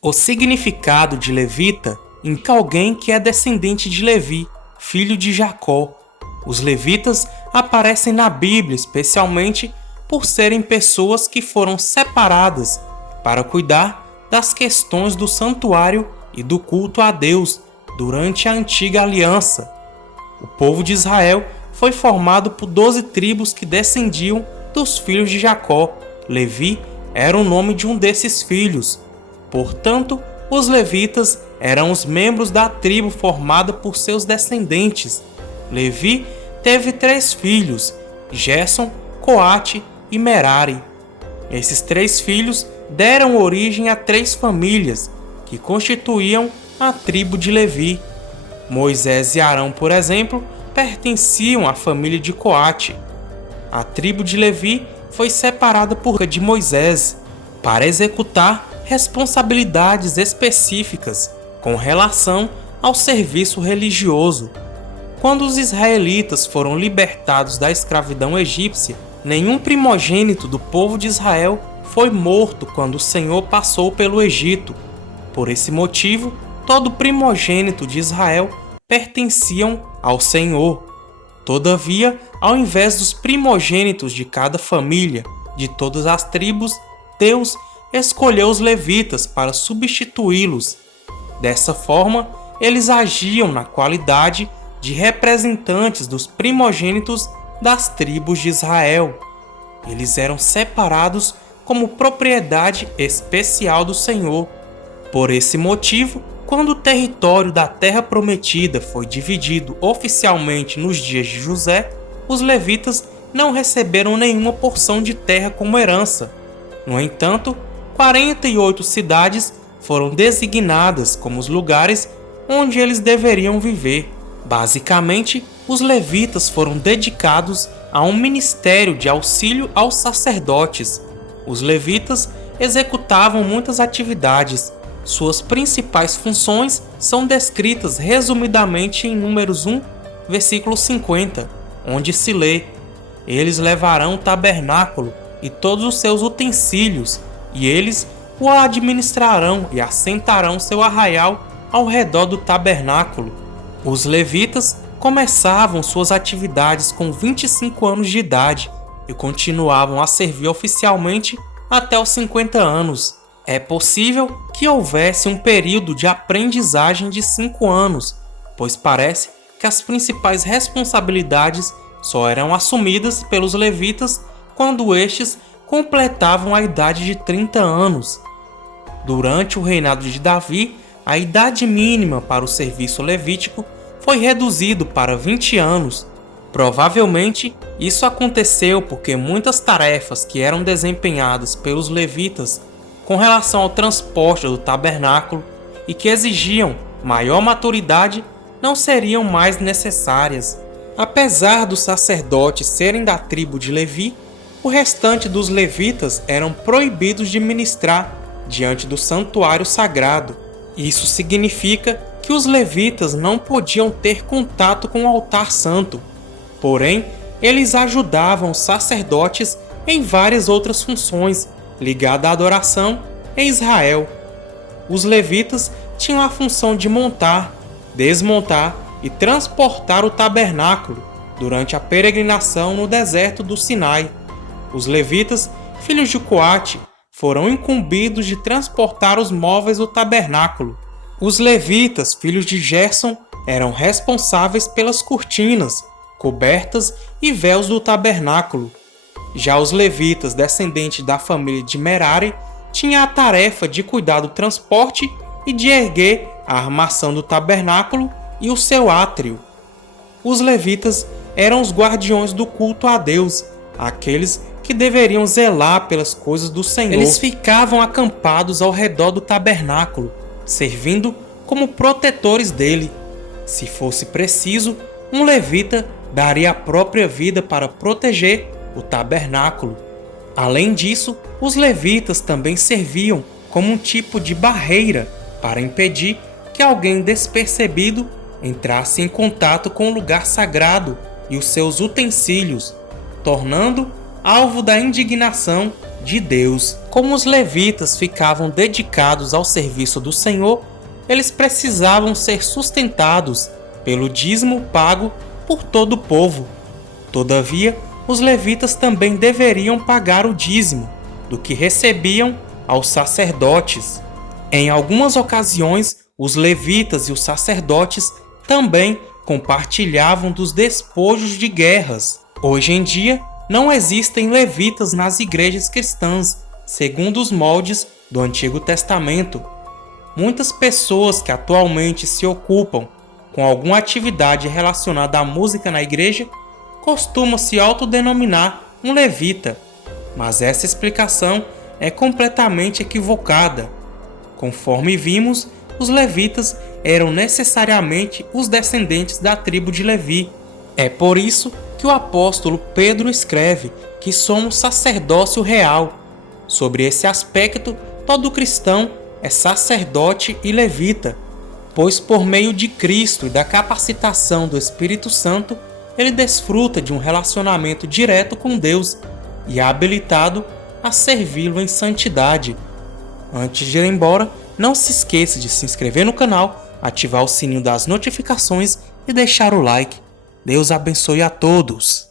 O significado de levita indica alguém que é descendente de Levi, filho de Jacó. Os levitas aparecem na Bíblia especialmente por serem pessoas que foram separadas para cuidar das questões do santuário e do culto a Deus durante a antiga aliança. O povo de Israel foi formado por 12 tribos que descendiam dos filhos de Jacó. Levi era o nome de um desses filhos. Portanto, os levitas eram os membros da tribo formada por seus descendentes. Levi teve 3 filhos, Gerson, Coate e Merari. Esses 3 filhos deram origem a 3 famílias, que constituíam a tribo de Levi. Moisés e Arão, por exemplo, pertenciam à família de Coate. A tribo de Levi foi separada por de Moisés para executar responsabilidades específicas com relação ao serviço religioso. Quando os israelitas foram libertados da escravidão egípcia, nenhum primogênito do povo de Israel foi morto quando o Senhor passou pelo Egito. Por esse motivo, todo primogênito de Israel pertenciam ao Senhor. Todavia, ao invés dos primogênitos de cada família, de todas as tribos, Deus escolheu os levitas para substituí-los. Dessa forma, eles agiam na qualidade de representantes dos primogênitos das tribos de Israel. Eles eram separados como propriedade especial do Senhor. Por esse motivo, quando o território da Terra Prometida foi dividido oficialmente nos dias de José, os levitas não receberam nenhuma porção de terra como herança. No entanto, 48 cidades foram designadas como os lugares onde eles deveriam viver. Basicamente, os levitas foram dedicados a um ministério de auxílio aos sacerdotes. Os levitas executavam muitas atividades. Suas principais funções são descritas resumidamente em Números 1, versículo 50, onde se lê: Eles levarão o tabernáculo e todos os seus utensílios, e eles o administrarão e assentarão seu arraial ao redor do tabernáculo. Os levitas começavam suas atividades com 25 anos de idade e continuavam a servir oficialmente até os 50 anos. É possível que houvesse um período de aprendizagem de 5 anos, pois parece que as principais responsabilidades só eram assumidas pelos levitas quando estes completavam a idade de 30 anos. Durante o reinado de Davi, a idade mínima para o serviço levítico foi reduzido para 20 anos. Provavelmente, isso aconteceu porque muitas tarefas que eram desempenhadas pelos levitas com relação ao transporte do tabernáculo e que exigiam maior maturidade não seriam mais necessárias. Apesar dos sacerdotes serem da tribo de Levi, o restante dos levitas eram proibidos de ministrar diante do santuário sagrado. Isso significa que os levitas não podiam ter contato com o altar santo. Porém, eles ajudavam os sacerdotes em várias outras funções ligadas à adoração em Israel. Os levitas tinham a função de montar, desmontar e transportar o tabernáculo durante a peregrinação no deserto do Sinai. Os levitas, filhos de Coate, foram incumbidos de transportar os móveis do tabernáculo. Os levitas, filhos de Gerson, eram responsáveis pelas cortinas, cobertas e véus do tabernáculo. Já os levitas, descendentes da família de Merari, tinham a tarefa de cuidar do transporte e de erguer a armação do tabernáculo e o seu átrio. Os levitas eram os guardiões do culto a Deus, aqueles que deveriam zelar pelas coisas do Senhor. Eles ficavam acampados ao redor do tabernáculo, servindo como protetores dele. Se fosse preciso, um levita daria a própria vida para proteger o tabernáculo. Além disso, os levitas também serviam como um tipo de barreira para impedir que alguém despercebido entrasse em contato com o lugar sagrado e os seus utensílios, tornando alvo da indignação de Deus. Como os levitas ficavam dedicados ao serviço do Senhor, eles precisavam ser sustentados pelo dízimo pago por todo o povo. Todavia, os levitas também deveriam pagar o dízimo do que recebiam aos sacerdotes. Em algumas ocasiões, os levitas e os sacerdotes também compartilhavam dos despojos de guerras. Hoje em dia, não existem levitas nas igrejas cristãs, segundo os moldes do Antigo Testamento. Muitas pessoas que atualmente se ocupam com alguma atividade relacionada à música na igreja costumam se autodenominar um levita, mas essa explicação é completamente equivocada. Conforme vimos, os levitas eram necessariamente os descendentes da tribo de Levi. É por isso que o apóstolo Pedro escreve que somos sacerdócio real. Sobre esse aspecto, todo cristão é sacerdote e levita, pois por meio de Cristo e da capacitação do Espírito Santo, ele desfruta de um relacionamento direto com Deus e é habilitado a servi-lo em santidade. Antes de ir embora, não se esqueça de se inscrever no canal, ativar o sininho das notificações e deixar o like. Deus abençoe a todos!